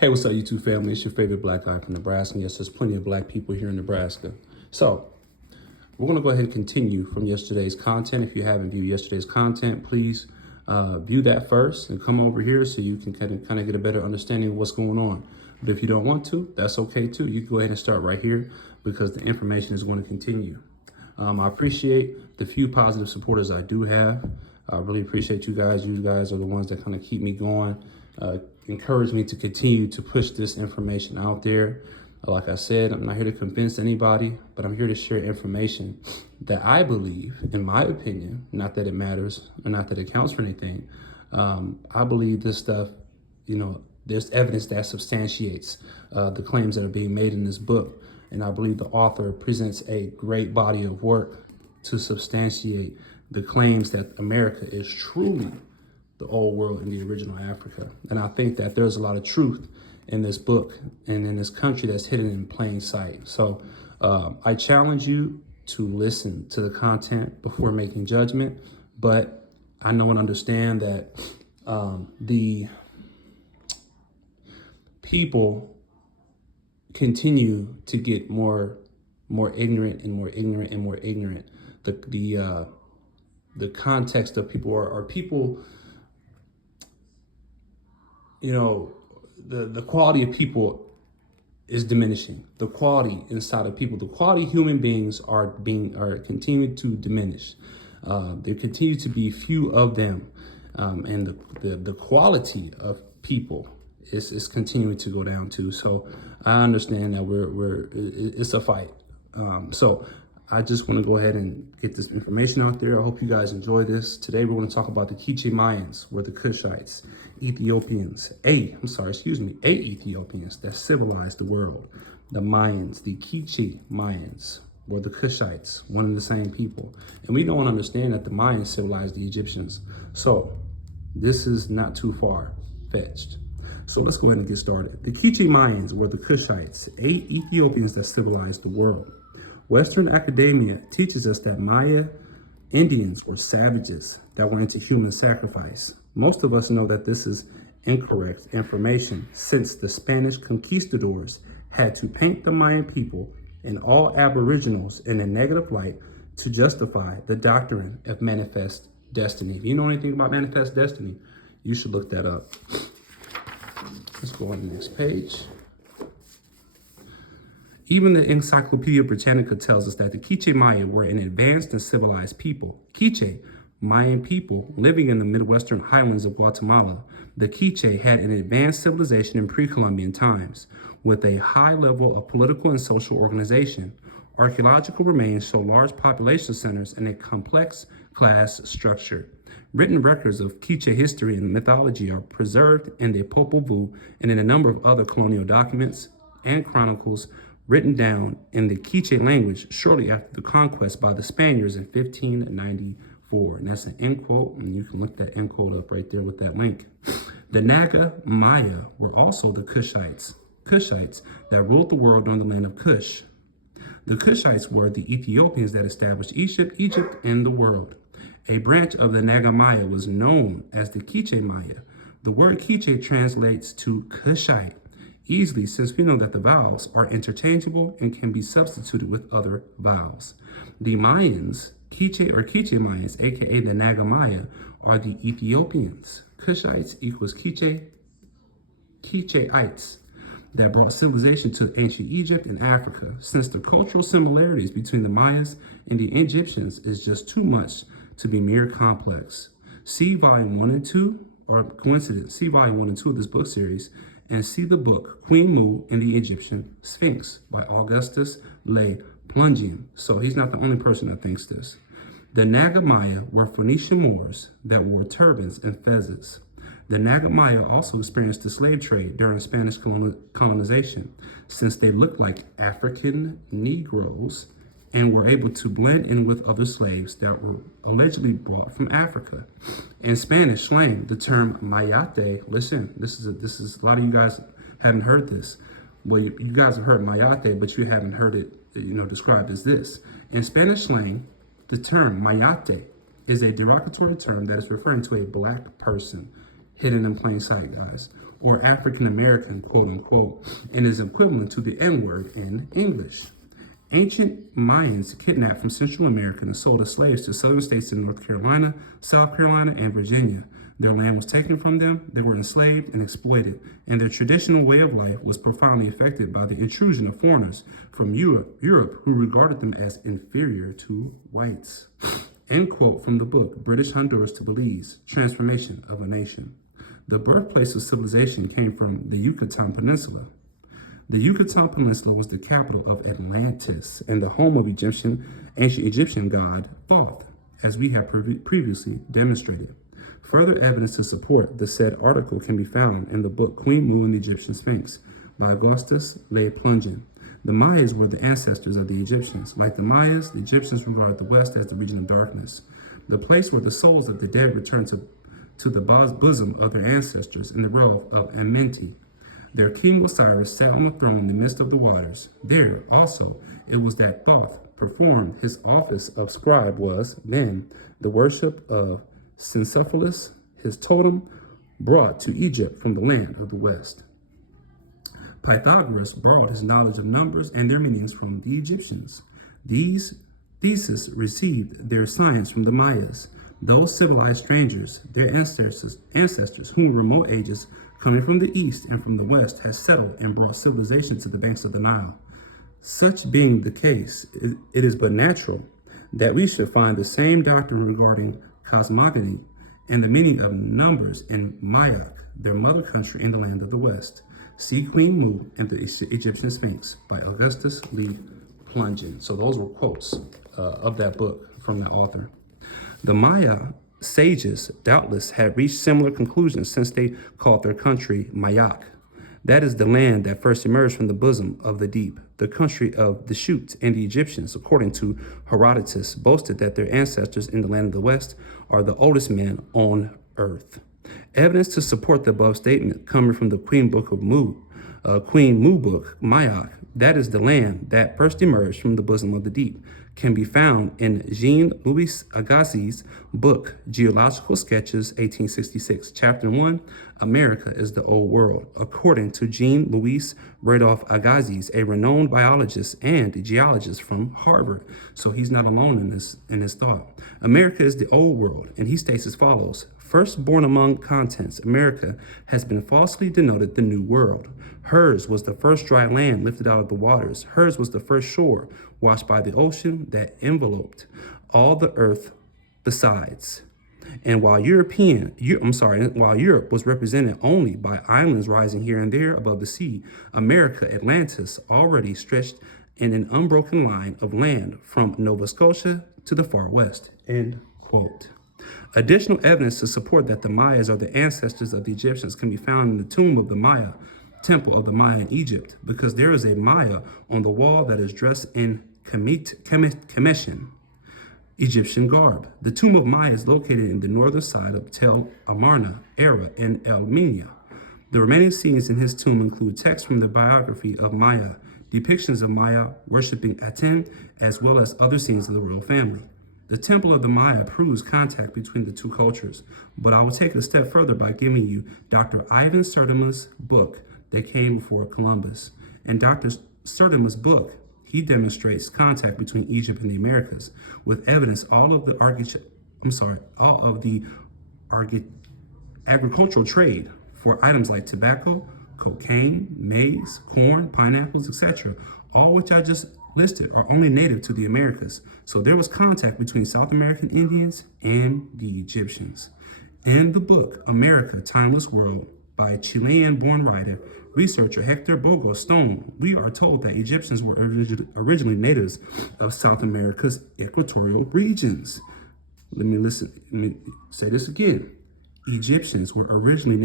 Hey, what's up, YouTube family? It's your favorite black guy from Nebraska. And yes, there's plenty of black people here in Nebraska. So we're going to go ahead and continue from yesterday's content. If you haven't viewed yesterday's content, please view that first and come over here so you can kind of get a better understanding of what's going on. But if you don't want to, that's okay too. You can go ahead and start right here because the information is going to continue. I appreciate the few positive supporters I do have. I really appreciate you guys. You guys are the ones that kind of keep me going, encourage me to continue to push this information out there. Like I said, I'm not here to convince anybody, but I'm here to share information that I believe, in my opinion, not that it matters or not that it counts for anything. I believe this stuff, there's evidence that substantiates the claims that are being made in this book. And I believe the author presents a great body of work to substantiate the claims that America is truly the old world in the original Africa. And I think that there's a lot of truth in this book and in this country that's hidden in plain sight. So I challenge you to listen to the content before making judgment. But I know and understand that the people continue to get more ignorant and more ignorant and more ignorant. The context of people are people, the quality of people is diminishing. The quality inside of people, the quality human beings are continuing to diminish. There continue to be few of them, and the quality of people is continuing to go down too. So I understand that it's a fight. So I just want to go ahead and get this information out there. I hope you guys enjoy this. Today we're going to talk about the Mayans, or the Kushites, Ethiopians, Ethiopians that civilized the world. The Mayans, the Mayans, or the Kushites, one and the same people. And we don't understand that the Mayans civilized the Egyptians. So this is not too far fetched. So let's go ahead and get started. The Mayans were the Kushites, Ethiopians that civilized the world. Western academia teaches us that Maya Indians were savages that were into human sacrifice. Most of us know that this is incorrect information, since the Spanish conquistadors had to paint the Mayan people and all aboriginals in a negative light to justify the doctrine of manifest destiny. If you know anything about manifest destiny, you should look that up. Let's go on the next page. Even the Encyclopedia Britannica tells us that the Quiche Maya were an advanced and civilized people. Quiche, Mayan people living in the Midwestern highlands of Guatemala. The Quiche had an advanced civilization in pre-Columbian times, with a high level of political and social organization. Archaeological remains show large population centers and a complex class structure. Written records of Quiche history and mythology are preserved in the Popol Vuh and in a number of other colonial documents and chronicles written down in the Quiche language shortly after the conquest by the Spaniards in 1594. And that's an end quote, and you can look that end quote up right there with that link. The Naga-Mayate were also the Kushites that ruled the world during the land of Kush. The Kushites were the Ethiopians that established Egypt, and the world. A branch of the Naga-Mayate was known as the Quiche Maya. The word Quiche translates to Kushite easily, since we know that the vowels are interchangeable and can be substituted with other vowels. The Mayans, Quiche or Quiche Mayans, aka the Naga-Mayate, are the Ethiopians. Kushites equals Quicheites that brought civilization to ancient Egypt and Africa. Since the cultural similarities between the Mayas and the Egyptians is just too much to be mere complex. See volume 1 and 2, or coincidence, see volume 1 and 2 of this book series, and see the book Queen Mu and the Egyptian Sphinx by Augustus Le Plungian. So he's not the only person that thinks this. The Naga-Mayate were Phoenician Moors that wore turbans and fezzes. The Naga-Mayate also experienced the slave trade during Spanish colonization, since they looked like African Negroes and were able to blend in with other slaves that were allegedly brought from Africa. In Spanish slang, the term Mayate, listen, this is a lot of you guys haven't heard this. Well, you guys have heard Mayate, but you haven't heard it, described as this. In Spanish slang, the term Mayate is a derogatory term that is referring to a black person hidden in plain sight, guys, or African American, quote unquote, and is equivalent to the N word in English. Ancient Mayans kidnapped from Central America and sold as slaves to southern states in North Carolina, South Carolina, and Virginia. Their land was taken from them, they were enslaved and exploited, and their traditional way of life was profoundly affected by the intrusion of foreigners from Europe who regarded them as inferior to whites. End quote from the book, British Honduras to Belize, Transformation of a Nation. The birthplace of civilization came from the Yucatan Peninsula. The Yucatan Peninsula was the capital of Atlantis and the home of ancient Egyptian god Thoth, as we have previously demonstrated. Further evidence to support the said article can be found in the book Queen Mu and the Egyptian Sphinx by Augustus Le Plongeon. The Mayas were the ancestors of the Egyptians. Like the Mayas, the Egyptians regarded the West as the region of darkness, the place where the souls of the dead returned to the bosom of their ancestors in the realm of Amenti. Their king Osiris sat on the throne in the midst of the waters. There also it was that Thoth performed his office of scribe was, then, the worship of Syncephalus, his totem, brought to Egypt from the land of the West. Pythagoras borrowed his knowledge of numbers and their meanings from the Egyptians. These theses received their science from the Mayas, those civilized strangers, their ancestors whom in remote ages, coming from the east and from the west, had settled and brought civilization to the banks of the Nile. Such being the case, it is but natural that we should find the same doctrine regarding cosmogony and the meaning of numbers in Mayak, their mother country in the land of the West. See Queen Mu and the Egyptian Sphinx by Augustus Le Plongeon. So those were quotes of that book from that author. The Maya sages doubtless had reached similar conclusions since they called their country Mayak. That is the land that first emerged from the bosom of the deep, the country of the Shute, and the Egyptians, according to Herodotus, boasted that their ancestors in the land of the West are the oldest men on earth. Evidence to support the above statement coming from the Queen Mu book, Mayak, that is the land that first emerged from the bosom of the deep, can be found in Jean-Louis Agassiz's book, Geological Sketches, 1866, Chapter 1, America is the Old World, according to Jean-Louis Radolph Agassiz, a renowned biologist and geologist from Harvard. So he's not alone in this thought. America is the Old World, and he states as follows: first born among continents, America has been falsely denoted the New World. Hers was the first dry land lifted out of the waters. Hers was the first shore washed by the ocean that enveloped all the earth besides. And while Europe was represented only by islands rising here and there above the sea, America, Atlantis, already stretched in an unbroken line of land from Nova Scotia to the far west. End quote. Additional evidence to support that the Mayas are the ancestors of the Egyptians can be found in the tomb of the Maya, temple of the Maya in Egypt, because there is a Maya on the wall that is dressed in Kemetian, Egyptian garb. The tomb of Maya is located in the northern side of Tel Amarna era in Elmenia. The remaining scenes in his tomb include texts from the biography of Maya, depictions of Maya worshiping Aten, as well as other scenes of the royal family. The Temple of the Maya proves contact between the two cultures, but I will take it a step further by giving you Dr. Ivan Sertima's book that came before Columbus. In Dr. Sertima's book, he demonstrates contact between Egypt and the Americas with evidence all of the agricultural trade for items like tobacco, cocaine, maize, corn, pineapples, etc., all which I just listed are only native to the Americas. So there was contact between South American Indians and the Egyptians. In the book, America, Timeless World, by Chilean-born writer, researcher Hector Bogo Stone, we are told that Egyptians were originally natives of South America's equatorial regions. Let me say this again. Egyptians were originally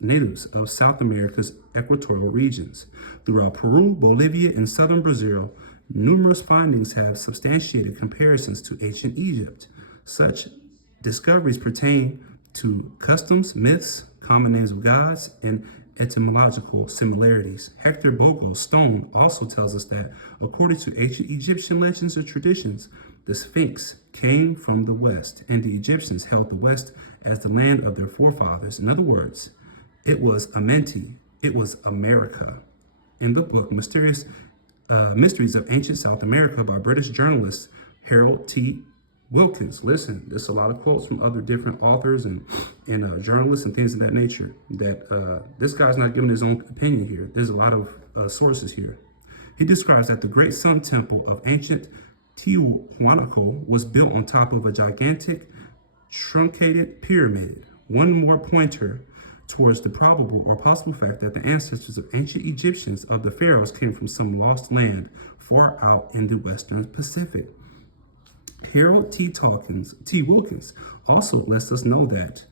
natives of South America's equatorial regions. Throughout Peru, Bolivia, and southern Brazil, numerous findings have substantiated comparisons to ancient Egypt. Such discoveries pertain to customs, myths, common names of gods, and etymological similarities. Hector Bogo Stone also tells us that, according to ancient Egyptian legends and traditions, the Sphinx came from the west, and the Egyptians held the west as the land of their forefathers. In other words, It was Amenti. It was America. In the book Mysteries of Ancient South America by British journalist Harold T. Wilkins. Listen, there's a lot of quotes from other different authors and journalists and things of that nature that this guy's not giving his own opinion here. There's a lot of sources here. He describes that the Great Sun Temple of ancient Tiwanaku was built on top of a gigantic truncated pyramid. One more pointer towards the probable or possible fact that the ancestors of ancient Egyptians of the pharaohs came from some lost land far out in the western Pacific. Harold T. Wilkins also lets us know that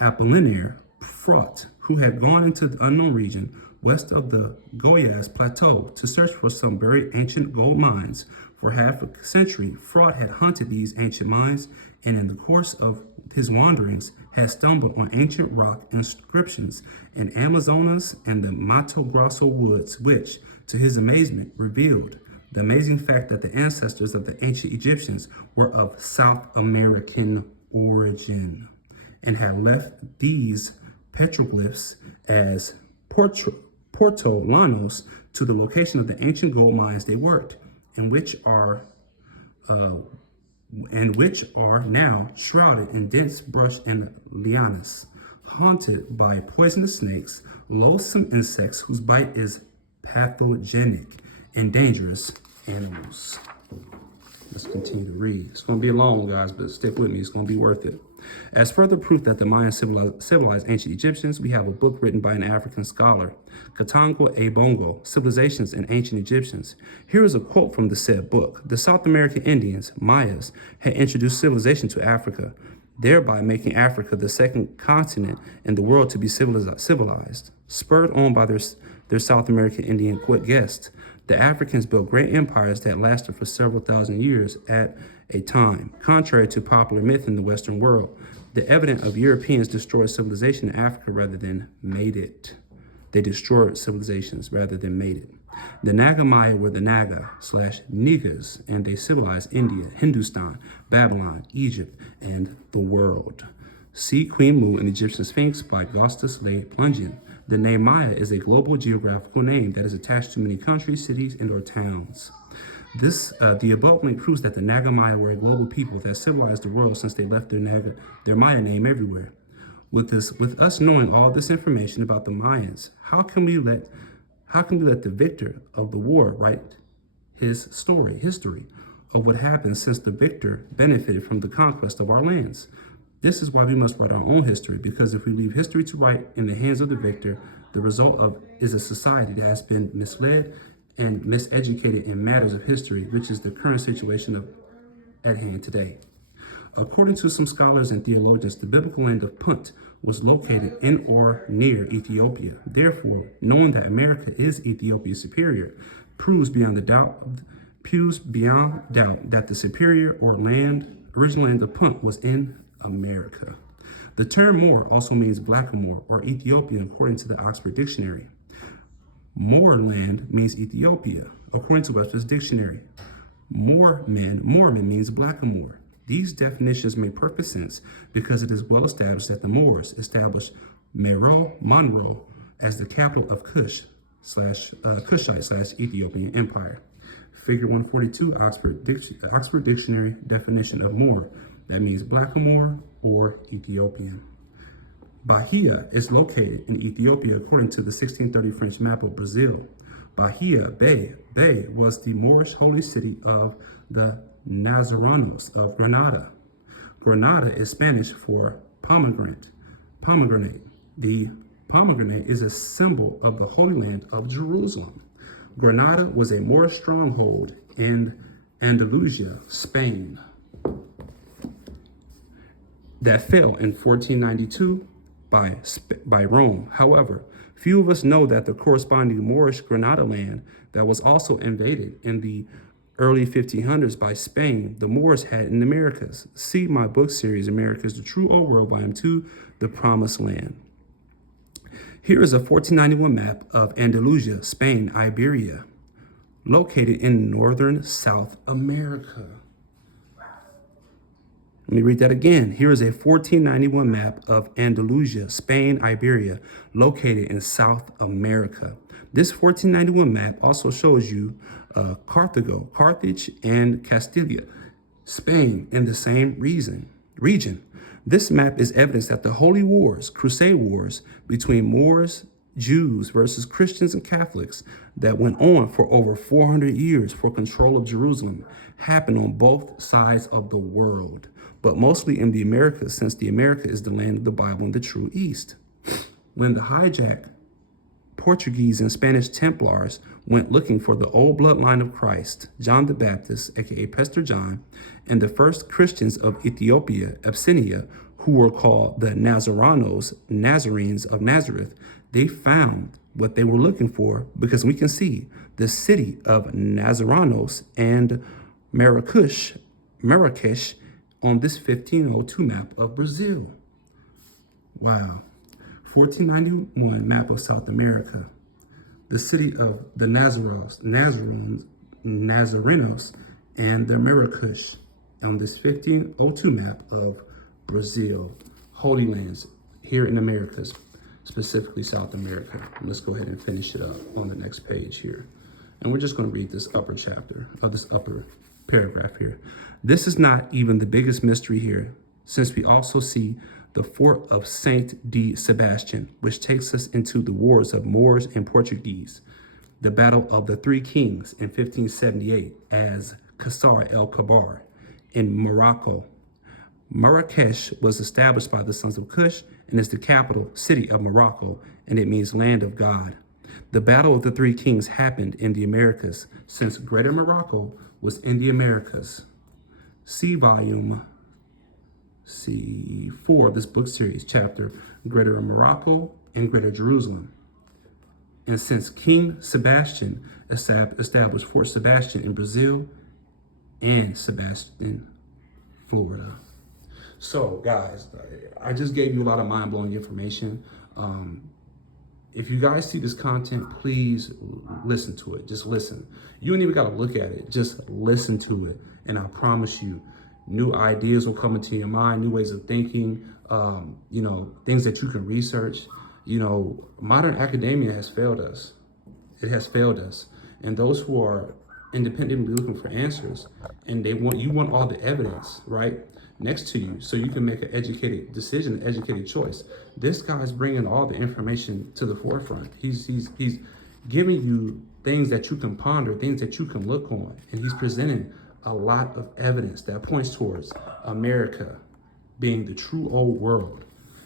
Apollinaire Frot, who had gone into the unknown region west of the Goyas Plateau to search for some very ancient gold mines for half a century, Frot had hunted these ancient mines and in the course of his wanderings had stumbled on ancient rock inscriptions in Amazonas and the Mato Grosso woods, which, to his amazement, revealed the amazing fact that the ancestors of the ancient Egyptians were of South American origin and had left these petroglyphs as portolanos to the location of the ancient gold mines they worked, and which are now shrouded in dense brush and lianas, haunted by poisonous snakes, loathsome insects whose bite is pathogenic, and dangerous animals. Let's continue to read. It's going to be a long one, guys, but stick with me. It's going to be worth it. As further proof that the Mayans civilized ancient Egyptians, we have a book written by an African scholar, Katango Ebongo, Civilizations and Ancient Egyptians. Here is a quote from the said book. The South American Indians, Mayas, had introduced civilization to Africa, thereby making Africa the second continent in the world to be civilized. Spurred on by their South American Indian guests, the Africans built great empires that lasted for several thousand years at a time. Contrary to popular myth in the Western world, the evidence of Europeans destroyed civilization in Africa rather than made it. They destroyed civilizations rather than made it. The Naga-Mayate were the Naga/Negas, and they civilized India, Hindustan, Babylon, Egypt, and the world. See Queen Mu and Egyptian Sphinx by Augustus Le Plungian. The name Maya is a global geographical name that is attached to many countries, cities, and or towns. The above link proves that the Naga-Maya were a global people that civilized the world since they left their Maya name everywhere. With us knowing all this information about the Mayans, how can we let the victor of the war write his history of what happened since the victor benefited from the conquest of our lands? This is why we must write our own history, because if we leave history to write in the hands of the victor, the result is a society that has been misled and miseducated in matters of history, which is the current situation at hand today. According to some scholars and theologians, the biblical land of Punt was located in or near Ethiopia. Therefore, knowing that America is Ethiopia's superior proves beyond doubt that the superior or original land of Punt was in America. The term Moor also means blackamoor or Ethiopian according to the Oxford Dictionary. Moorland means Ethiopia according to Webster's Dictionary. Mormon means blackamoor. These definitions make perfect sense because it is well established that the Moors established Monroe as the capital of Kushite/Ethiopian Empire. Figure 142, Oxford Dictionary definition of Moor. That means blackamoor or Ethiopian. Bahia is located in Ethiopia according to the 1630 French map of Brazil. Bahia Bay was the Moorish holy city of the Nazarenos of Granada. Granada is Spanish for pomegranate. The pomegranate is a symbol of the Holy Land of Jerusalem. Granada was a Moorish stronghold in Andalusia, Spain, that fell in 1492 by Rome. However, few of us know that the corresponding Moorish Granada land that was also invaded in the early 1500s by Spain, the Moors had in the Americas. See my book series, America's the True Old World, Volume 2, The Promised Land. Here is a 1491 map of Andalusia, Spain, Iberia, located in northern South America. Let me read that again. Here is a 1491 map of Andalusia, Spain, Iberia, located in South America. This 1491 map also shows you Carthage and Castilla, Spain, in the same region. This map is evidence that the holy wars, crusade wars between Moors, Jews versus Christians and Catholics that went on for over 400 years for control of Jerusalem happened on both sides of the world, but mostly in the Americas, since the America is the land of the Bible and the true East. When the hijack Portuguese and Spanish Templars went looking for the old bloodline of Christ, John the Baptist, aka Pastor John, and the first Christians of Ethiopia, Abyssinia, who were called the Nazarenes of Nazareth, they found what they were looking for, because we can see the city of Nazarenos and Marrakesh on this 1502 map of Brazil. Wow. 1491 map of South America. The city of the Nazarenos and the Marrakesh on this 1502 map of Brazil. Holy lands here in Americas, specifically South America. Let's go ahead and finish it up on the next page here. And we're just going to read this upper chapter, or this upper paragraph here. This is not even the biggest mystery here, since we also see the fort of Saint de Sebastian, which takes us into the wars of Moors and Portuguese, the battle of the Three Kings in 1578 as Qasr el-Kabar in Morocco. Marrakesh was established by the sons of Kush and is the capital city of Morocco, and it means land of God. The battle of the Three Kings happened in the Americas, since Greater Morocco was in the Americas. See volume C4 of this book series, chapter Greater Morocco and Greater Jerusalem. And since King Sebastian established Fort Sebastian in Brazil and Sebastian, Florida. So guys, I just gave you a lot of mind-blowing information. If you guys see this content, please listen to it. Just listen. You don't even got to look at it. Just listen to it. And I promise you, new ideas will come into your mind, new ways of thinking, things that you can research. Modern academia has failed us. It has failed us. And those who are independently looking for answers, and you want all the evidence, right, next to you, so you can make an educated decision, an educated choice. This guy's bringing all the information to the forefront. He's giving you things that you can ponder, things that you can look on, and he's presenting a lot of evidence that points towards America being the true old world.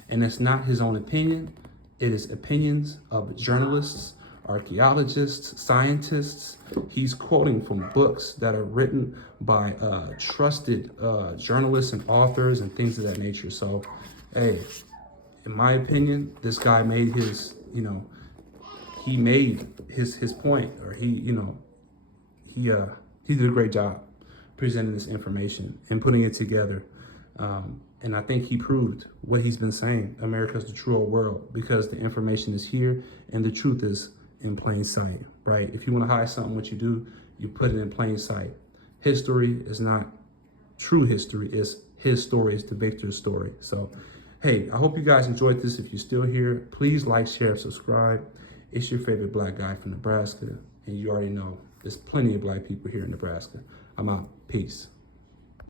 And it's not his own opinion. It is opinions of journalists, archaeologists, scientists. He's quoting from books that are written by trusted journalists and authors and things of that nature. So, hey, in my opinion, this guy made his, he made his point, or he did a great job presenting this information and putting it together. And I think he proved what he's been saying. America's the true old world, because the information is here and the truth is in plain sight, right? If you want to hide something, what you do, you put it in plain sight. History is not true history. It's his story. It's the victor's story. So, hey, I hope you guys enjoyed this. If you're still here, please like, share, subscribe. It's your favorite black guy from Nebraska. And you already know there's plenty of black people here in Nebraska. I'm out. Peace.